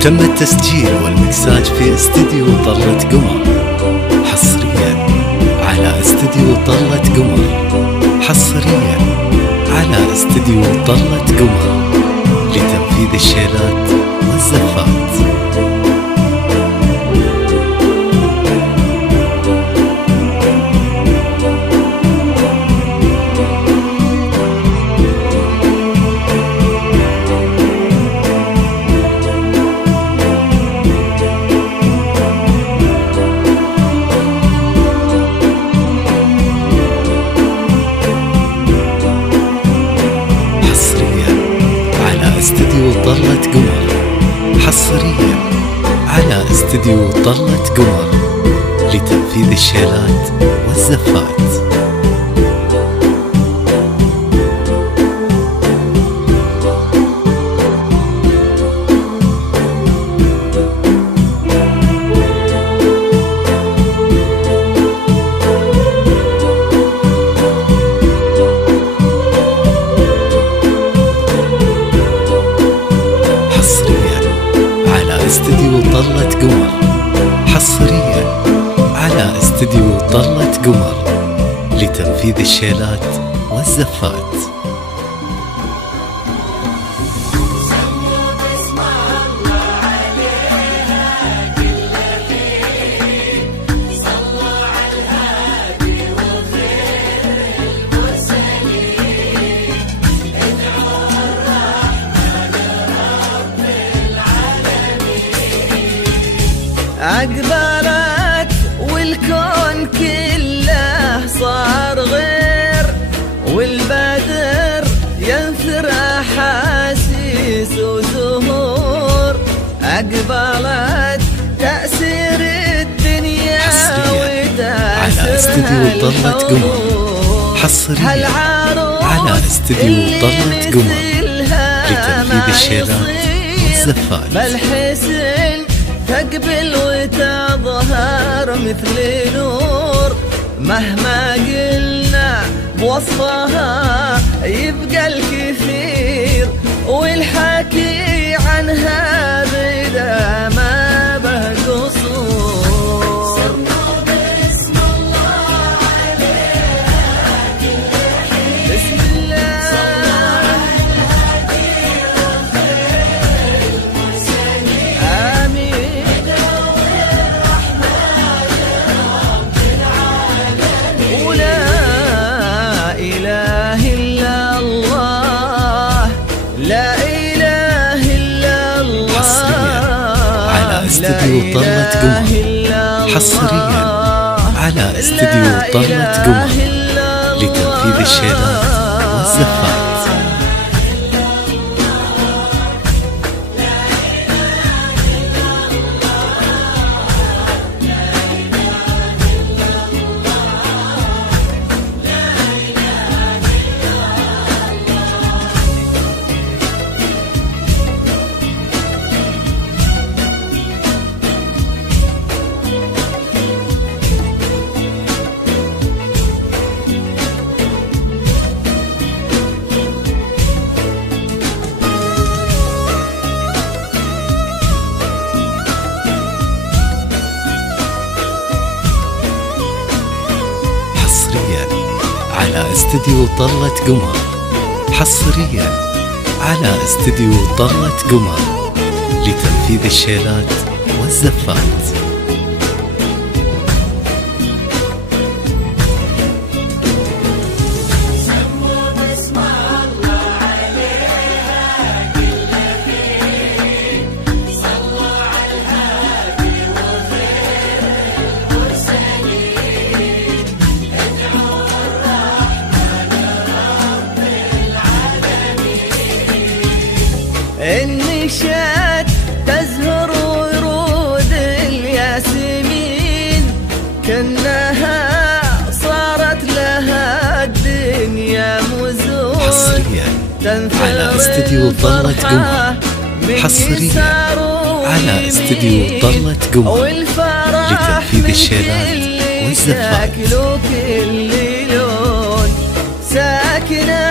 تم التسجيل والمكساج في استديو طلة قمر، حصريا على استديو طلة قمر، حصريا على استديو طلة قمر لتنفيذ الشيلات والزفات. استديو طلة قمر، حصريا على استديو طلة قمر لتنفيذ الشيلات والزفات. استديو طلة قمر، حصريا على استديو طلة قمر لتنفيذ الشيلات والزفات. أقبلت والكون كله صار غير، والبدر ينثر أحاسيس وزهور. أقبلت تأثير الدنيا وتأثيرها الحور، حصريا على استديو طلة قمر لتنفيذ الشيلات والزفات. بالحسن تقبل وتظهر مثل نور، مهما قلنا بوصفها يبقى الكثير، والحكي عنها بدا ما به قصور. سموا باسم الله عليها كل حين، بسم الله استديو طلة قمر، حصريا على استديو طلة قمر لتنفيذ الشيلات والزفات. على استديو طلة قمر، حصريا على استديو طلة قمر لتنفيذ الشيلات والزفات. النشات تزهر ورود الياسمين، كأنها صارت لها الدنيا مزون. حصريا على استديو طلة قمر. حصريا على استديو طلة قمر لتنفيذ الشيلات والزفات. كل لون ساكنة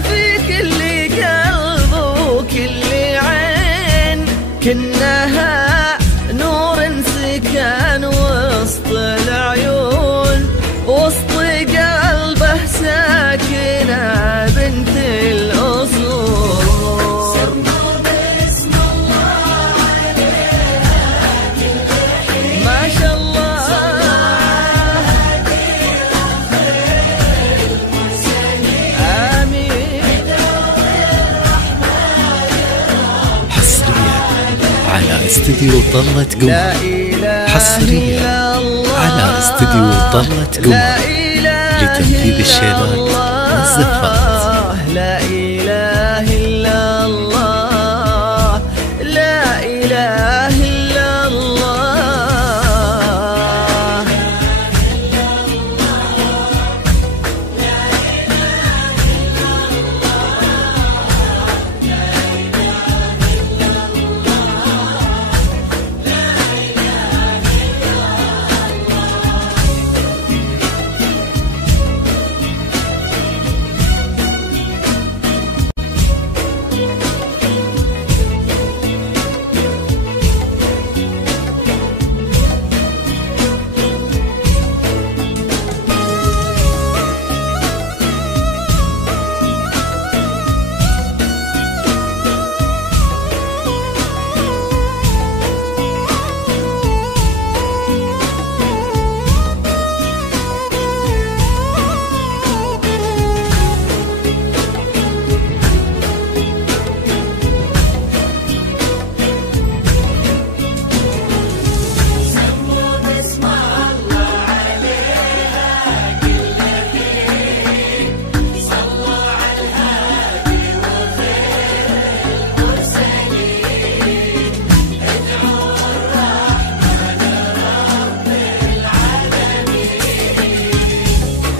في كل قلب وكل عين، كأنها نور سكن وسط العيون، وسط قلبه ساكنة بنت الأصول. ما شاء الله آمين. حصريا على استديو طلة قمر. حصريا على استديو طلة قمر لتنفيذ الشيلات والزفات. لا إله إلا الله، لا إله إلا الله.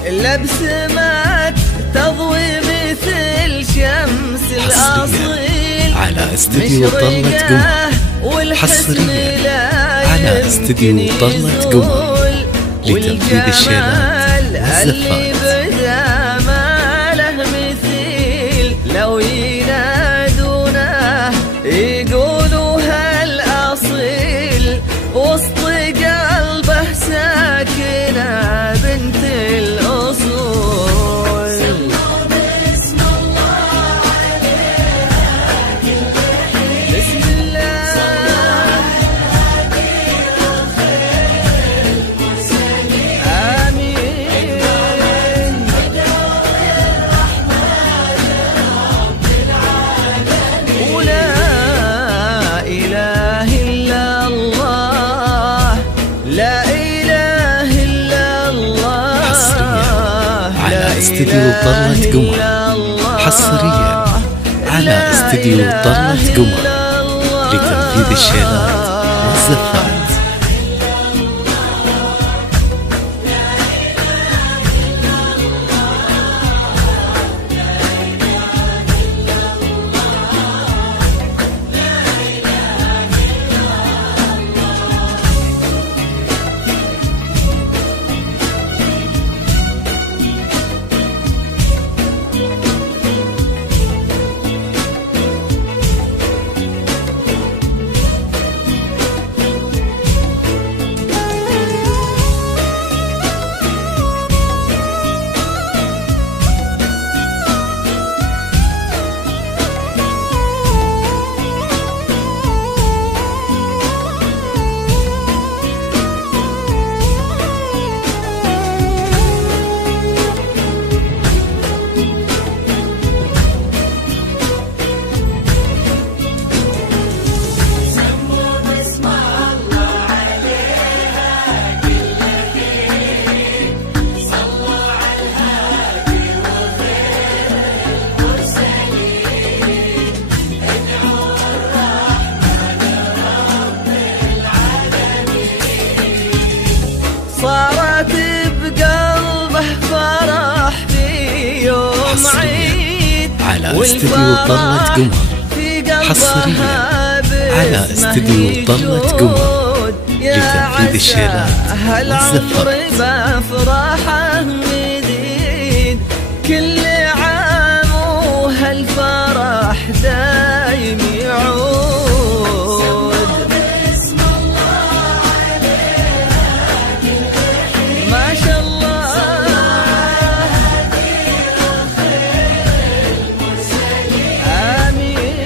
لبسمات تضوي مثل شمس الأصيل على استديو طلة قمر. حصريا على استديو طلة قمر لتنفيذ الشيلات والزفات. بدا ما له مثيل، لو ينادونه يقولوا هالأصيل، وسط قلبه ساكنة بنت الأصول. بسم الله آمين. ولا إله إلا الله، لا إله إلا الله. على استديو طلة قمر. حصريا على استديو طلة قمر لتنفيذ الشيلات والزفات. حصريا على استديو طلة قمر. حصريا على استديو طلة قمر لتنفيذ الشيلات والزفات. افراحه مديد كل عام وهالفرح دايم يعود. ما شاء الله آمين.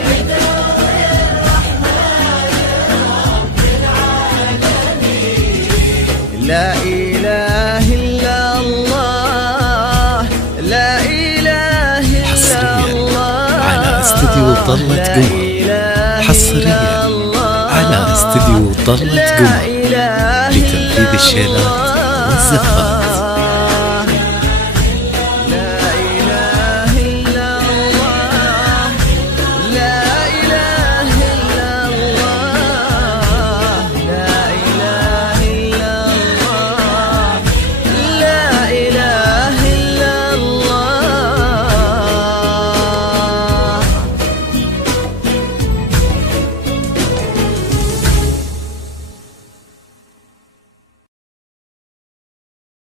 لا إله إلا الله، لا إله إلا الله على استديو طلة قمر. حصريا على استديو طلة قمر لتنفيذ الشيلات والزفات.